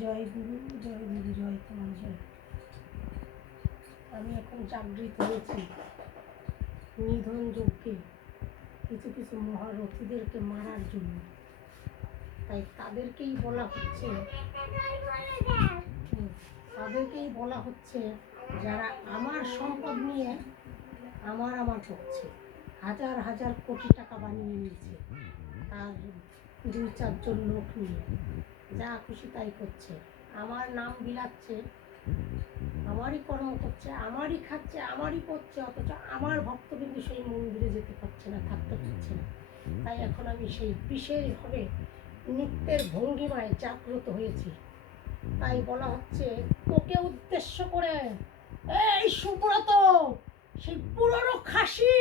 জয় গৌর জয় গুরু জয় তোমার জয় আমি এখন জাগৃত হয়েছি। নিধন যজ্ঞে কিছু কিছু মহারথীদেরকে মারার জন্য। তাই তাদেরকেই বলা হচ্ছে তাদেরকেই বলা হচ্ছে যারা আমার সম্পদ নিয়ে আমার আমার করছে হাজার হাজার কোটি টাকা বানিয়ে নিয়েছে, তার দুই চারজন লোক নিয়ে, যা খুশি তাই করছে। আমার নাম বিলাচ্ছে, আমারই কর্ম করছে, আমারই খাচ্ছে, আমারই করছে, অথচ আমার ভক্তবিন্দু সেই মন্দিরে যেতে পারছে না, থাকতে পারছে না। তাই এখন আমি সেই বিশেষভাবে নৃত্যের ভঙ্গিমায় জাগ্রত হয়েছি। তাই বলা হচ্ছে, তোকে উদ্দেশ্য করে এই সুব্রত সেই পুরনো খাসি।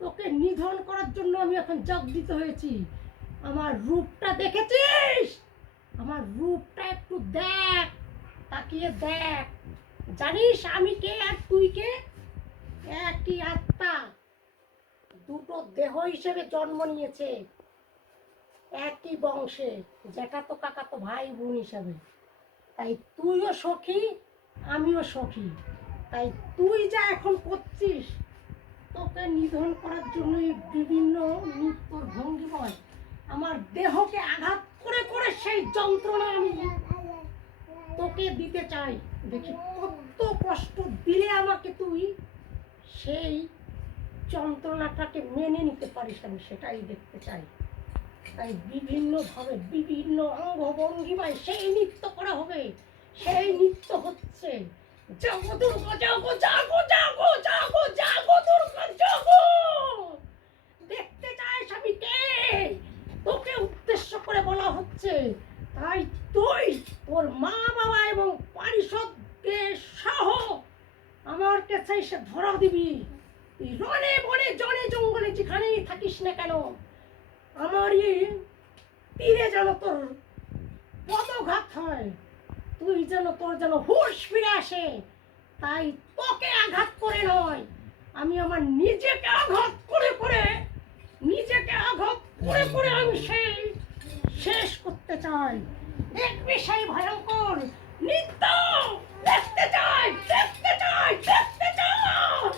তোকে নিধন করার জন্য আমি এখন জাগৃত হয়েছি। আমার রূপটা দেখেছিস? আমার রূপটা একটু দেখ, তাকিয়ে দেখ। জানিস আমি কে আর তুই কে? একই আত্মা। দুটো দেহ হিসেবে জন্ম নিয়েছে। একই বংশে জ্যাঠা তো কাকা তো ভাই বোন হিসাবে। তাই তুইও সখী আমিও সখী। তাই তুই যা এখন করছিস, তোকে নিধন করার জন্য এই বিভিন্ন নৃত্যর ভঙ্গিময় আমার দেহকে আঘাত করে করে সেই যন্ত্রণা আমি তোকে দিতে চাই। দেখি কত কষ্ট দিলে আমাকে তুই সেই যন্ত্রণাটাকে মেনে নিতে পারিস আমি সেটাই দেখতে চাই। তাই বিভিন্নভাবে, বিভিন্ন অঙ্গ ভঙ্গিমায় সেই নৃত্য করা হবে। সেই নৃত্য হচ্ছে। জাগো দুর্গা, জাগো জাগো জাগো জাগো জাগো দুর্গা, জাগো! দেখতে চাইস আমি কে তোকে উদ্দেশ্য করে বলা হচ্ছে, তাই তুই তোর মা বাবা এবং পারিষদকে সহ আমার কাছে এসে ধরা দিবি। তুই রনে বনে, জনে জঙ্গলে যেখানেই থাকিস না কেন, আমারই তীরে যেন তোর পদঘাত হয়। তুই যেন তোর যেন হুশ ফিরে আসে, তাই তোকে আঘাত করে নয়। আমি আমার নিজেকে আঘাত করে করে, নিজেকে আঘাত করে করে আমি সেই শেষ করতে চাই। দেখবি সেই ভয়ঙ্কর নৃত্য দেখতে চাই দেখতে চাই দেখতে চাই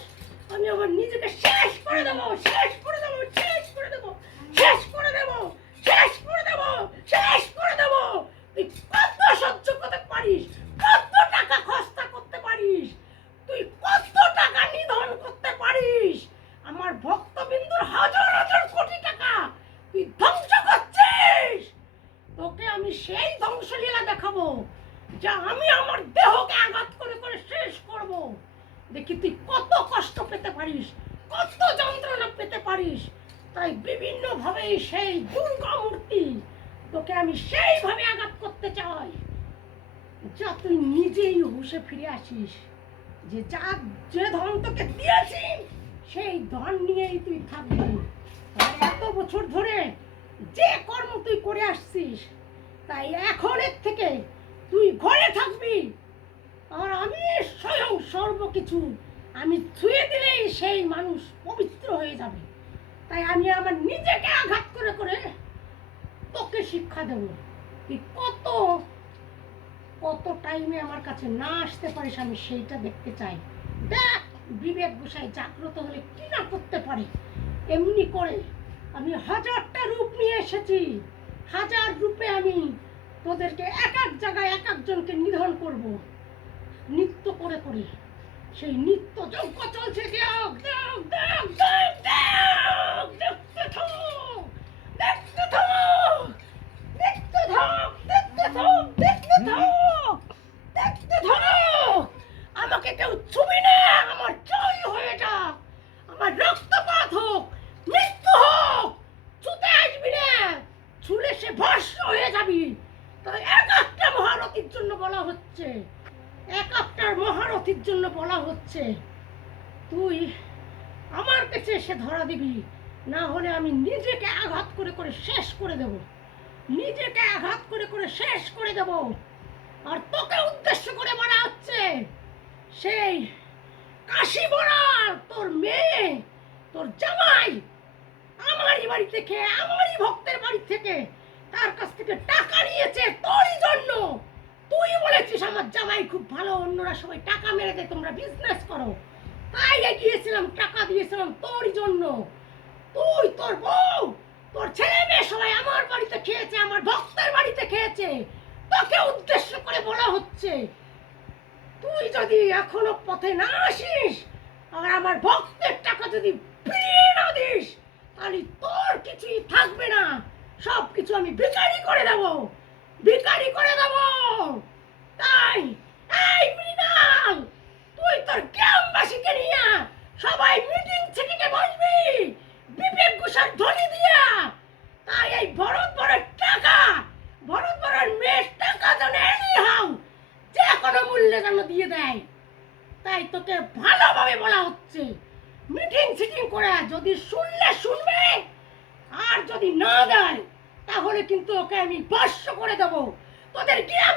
আমি আমার নিজেকে শেষ করে দেবো শেষ করে দেবো শেষ করে দেবো শেষ করে দেবো শেষ করে দেবো শেষ করে দেবো তুই কত সহ্য করতে পারিস কত টাকা খরচা করতে পারিস তুই কত টাকা নিধন করতে পারিস আমার ভক্তবিন্দুর হাজার হাজার কোটি টাকা তুই ধ্বংস করছিস তোকে আমি সেই ধ্বংসলীলা দেখাবো যা আমি আমার দেহকে আঘাত করে করে শেষ করব। দেখি তুই কত কষ্ট পেতে পারিস, কত যন্ত্রণা পেতে পারিস। তাই বিভিন্নভাবে সেই দুর্গা মূর্তি তোকে আমি সেইভাবে আঘাত করতে চাই। যা তুই নিজেই হুঁশে ফিরে আসিস যে যা, যে ধন তোকে দিয়েছি, সেই ধন নিয়েই তুই থাকবি। এত বছর ধরে যে কর্ম তুই করে আসছিস, তাই এখনের থেকে তুই ঘরে থাকবি। আর আমি স্বয়ং সর্বকিছু আমি ছুঁয়ে দিলেই সেই মানুষ পবিত্র হয়ে যাবে। তাই আমি আমার নিজেকে আঘাত করে করে তোকে শিক্ষা দেব তুই কত কত টাইমে আমার কাছে না আসতে পারিস, আমি সেইটা দেখতে চাই। দেখ, বিবেক গোসাই জাগ্রত হলে কি না করতে পারে। এমনি করে আমি হাজারটা রূপ নিয়ে এসেছি। হাজার রূপে আমি তোদেরকে এক এক জায়গায় এক একজনকে নিধন করব। নৃত্য করে করে। সেই নৃত্য যজ্ঞ চলছে। দেখ দেখ দেখ দেখ দেখ দেখতে থাক দেখতে থাক দেখতে থাক দেখতে থাক দেখতে থাক দেখতে থাক আমাকে কেউ ছুবি না আমার জয় হয়ে যাক আমার রক্তপাত হোক মৃত্যু হোক ছুতে আসবি না ছুলে সে ভস্ম হয়ে যাবি তাই এক একটা মহারথীর জন্য বলা হচ্ছে এক একটার মহারথীর জন্য বলা হচ্ছে, তুই আমার কাছে এসে ধরা দিবি, না হলে আমি নিজেকে আঘাত করে করে শেষ করে দেব। নিজেকে আঘাত করে করে শেষ করে দেব। আর তোকে উদ্দেশ্য করে বলা হচ্ছে, সেই কাশি বড়াল তোর মেয়ে, তোর জামাই আমারই বাড়ি থেকে, আমারই ভক্তের বাড়ি থেকে তার কাছ থেকে টাকা নিয়েছে তোরই জন্য তুই বলেছিস আমার জামাই খুব ভালো, অন্যরা সবাই টাকা মেরে দেয়, তোমরা বিজনেস করো। তাই গিয়েছিলাম টাকা দিয়েছিলাম তোর জন্য। তুই, তোর বউ, তোর ছেলে মেয়ে সবাই আমার বাড়িতে খেয়েছে, আমার ভক্তের বাড়িতে খেয়েছে। তোকে উদ্দেশ্য করে বলা হচ্ছে, তুই যদি এখনও পথে না আসিস, আর আমার ভক্তের টাকা যদি না দিস, তাহলে তোর কিছুই থাকবে না। সব কিছু আমি ভিখারি করে দেব, ভিখারি করে দেব তাই এই মৃণাল তুই তোর গ্রামবাসীকে নিয়ে সবাই মিটিং ছিটিকে বসবি বিবেক ঘোষার ধ্বনি দিয়া তাই এই ভরত বড়ের টাকা ভরত বড়ের মেয়ের টাকা যেন এনি হাও যে কোনো মূল্যে যেন দিয়ে তাই তোকে ভালোভাবে বলা হচ্ছে। মিটিং সিটিং করে যদি শুনলে শুনবে, আর যদি না দেয়, তাহলে কিন্তু ওকে আমি বর্ষ করে দেবো। তোদের গ্রাম